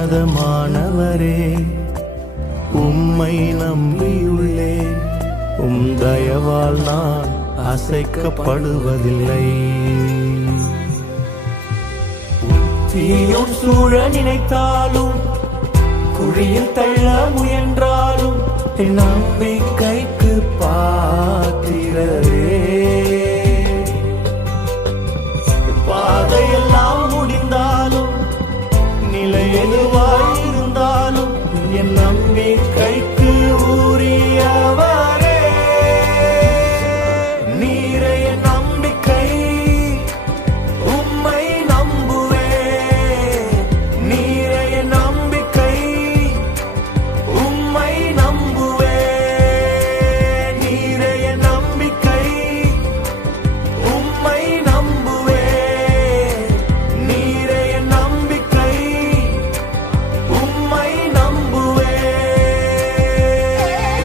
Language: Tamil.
உன்னதமானவரே, உம்மை நம்பியுள்ளே, உம் தயவால் நான் அசைக்கப்படுவதில்லை. தீயும் சூழ நினைத்தாலும், குழியில் தள்ள முயன்றாலும், என் நம்பிக்கைக்கு பாத்திரரே. பாதையெல்லாம் முடிந்தாலும், நிலை எதுவாயிருந்தாலும், என் நம்பிக்கைக்கு